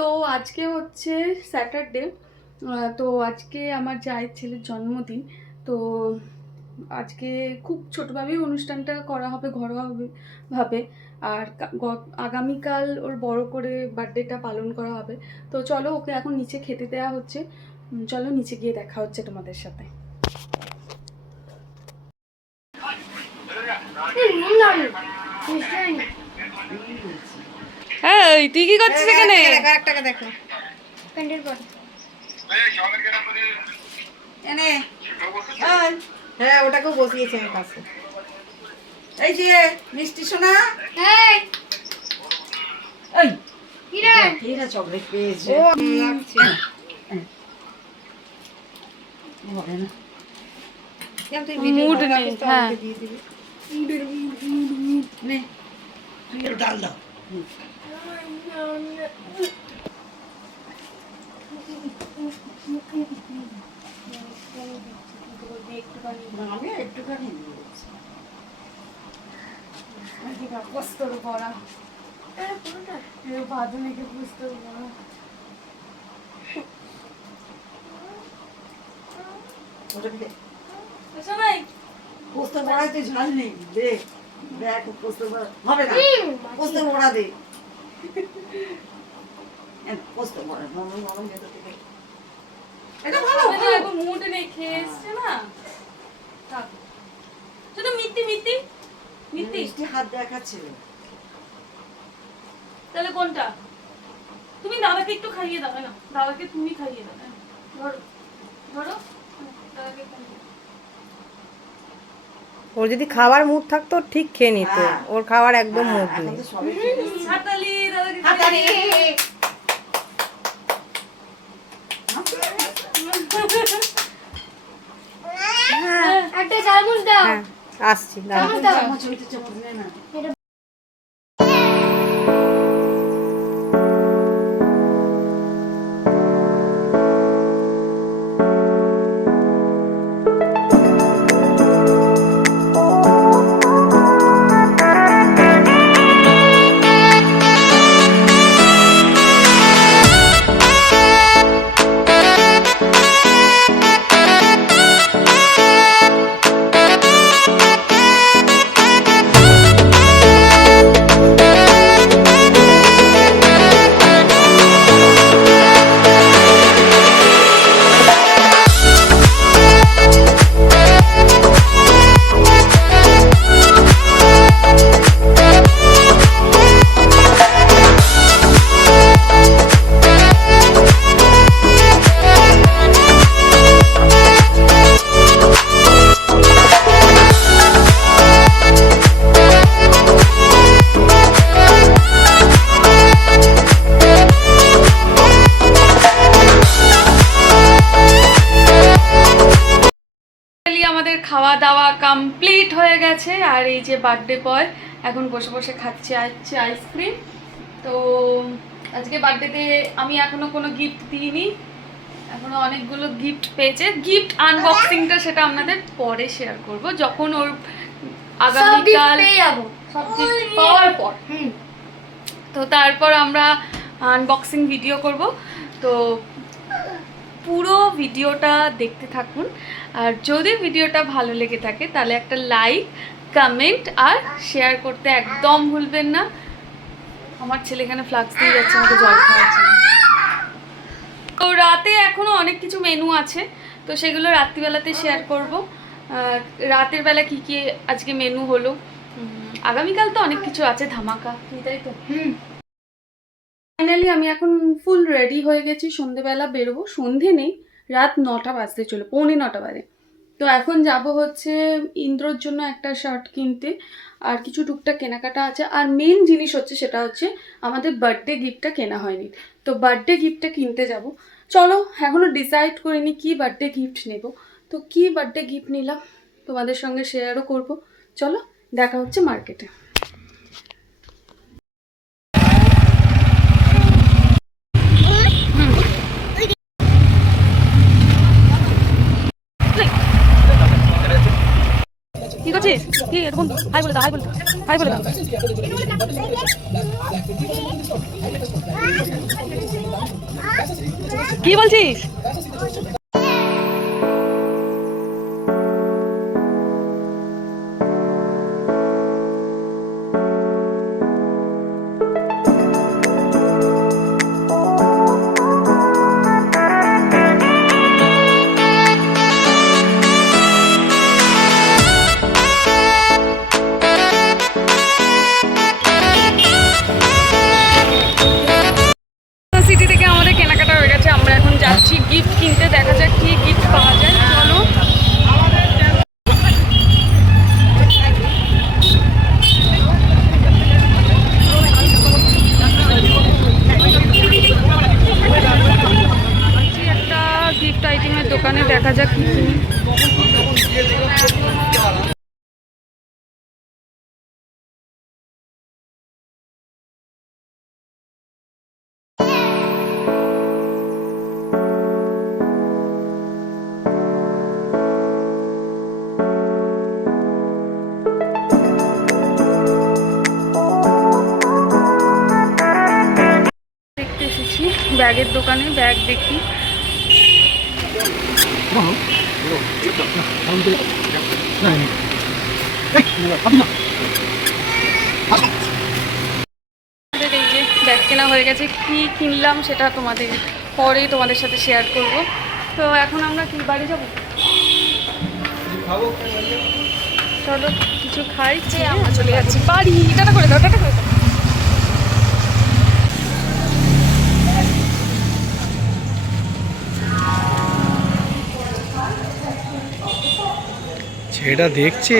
তো আজকে হচ্ছে স্যাটারডে, তো আজকে আমার জায়ের ছেলের জন্মদিন। তো আজকে খুব ছোটোভাবেই অনুষ্ঠানটা করা হবে, ঘরোয়াভাবে। আর আগামীকাল ওর বড় করে বার্থডেটা পালন করা হবে। তো চলো, ওকে এখন নিচে খেতে দেওয়া হচ্ছে। চলো নিচে গিয়ে দেখা হচ্ছে তোমাদের সাথে। এই তুই কি করছিস এখানে? আরেকটাকে দেখো প্যান্ডেল পর এনে হ্যাঁ ওটাকেও বসিয়েছে আমার কাছে। এই যে মিষ্টি সোনা, এই এই কিরে কিরে চকলেট পেয়েছে ও লাগছে হবে না কেন তুই মুড নেই। হ্যাঁ দিয়ে দিবি নে তুই ডাল দাও। আমি একটুখানি বস্তর ভরা ভাজু নাকি বস্তর ভরা। পোস্ত বড়াই তুই ঝাল নেই দেখ দেখ পোস্ত বড়া হবে না, পোস্ত বড়া দে পোস্ত বড়া নরম নরম ভেতর থেকে এটা ভালো এখন মুড নেই, খেয়ে এসছে না। থাক শুধু মিত্তি মিত্তি মিত্তি মিষ্টি হাত দেখাচ্ছিল। তাহলে কোনটা? তুমি দাদাকে একটু খাইয়ে দাও না, দাদাকে তুমি খাইয়ে দাও। ধরো ধরো দাদাকে খাইয়ে দাও। ওর যদি খাবার মুড থাকতো ঠিক খেয়ে নিত, ওর খাবার একদম মুড এখন নেই। তো সবই হাতালি দাদাকে হাতালি একটা চামচ দাও। হ্যাঁ আসছি দাঁড়া। চামচ হইতে চামচ নে না। আমাদের খাওয়া দাওয়া কমপ্লিট হয়ে গেছে। আর এই যে বার্থডে বয় এখন বসে বসে খাচ্ছে আইসক্রিম। তো আজকে বার্থডেতে আমি এখনো কোনো গিফট দিইনি, এখনো অনেকগুলো গিফট পেয়েছে। গিফট আনবক্সিংটা সেটা আপনাদের পরে শেয়ার করব, যখন ওর আগামীকাল সব গিফট পাওয়ার পর। তো তারপর আমরা আনবক্সিং ভিডিও করব। তো পুরো ভিডিওটা দেখতে থাকুন। আর যদি ভিডিওটা ভালো লেগে থাকে তাহলে একটা লাইক, কমেন্ট আর শেয়ার করতে একদম ভুলবেন না। আমার ছেলে এখানে ফ্লাক্স দিয়ে যাচ্ছে, আমাকে জল খাওয়াচ্ছে। তো রাতে এখনও অনেক কিছু মেনু আছে, তো সেগুলো রাত্রিবেলাতে শেয়ার করব। রাতের বেলা কি কি আজকে মেনু হলো, আগামীকাল তো অনেক কিছু আছে ধামাকা, তাই তো। ফাইনালি আমি এখন ফুল রেডি হয়ে গেছি, সন্ধেবেলা বেরোবো। সন্ধে নেই, রাত 9টা বাজতে চলো, 9:45 বাজে। তো এখন যাব হচ্ছে ইন্দ্রর জন্য একটা শার্ট কিনতে, আর কিছু টুকটাক কেনাকাটা আছে। আর মেন জিনিস হচ্ছে সেটা হচ্ছে আমাদের বার্থডে গিফটটা কেনা হয়নি, তো বার্থডে গিফটটা কিনতে যাব। চলো, এখনও ডিসাইড করিনি কি বার্থডে গিফট নেব। তো কি বার্থডে গিফট নিলাম তোমাদের সঙ্গে শেয়ারও করব। চলো দেখা হচ্ছে মার্কেটে। কি করছিস? কি এরকম হাই বলে দাও, হাই বলে দাও, হাই বলে দাও। কি বলছিস? সিটি থেকে আমাদের কেনাকাটা হয়ে গেছে, আমরা এখন যাচ্ছি গিফট কিনতে। দেখা যাক কি গিফট পাওয়া যায়। চলো। একটা গিফট আইটেমের দোকানে দেখা যাক কি কিনি। দেখতে এসেছি ব্যাগের দোকানে, ব্যাগ দেখি। আমাদের এই যে ব্যাগ কেনা হয়ে গেছে, কি কিনলাম সেটা তোমাদের সাথে শেয়ার করব। তো এখন আমরা কি বাড়ি যাব? চলো কিছু খাই, খেয়ে আমরা চলে যাচ্ছি বাড়ি। টাটা করে দাও, টাটা করে দাও। ছেলেটা দেখছে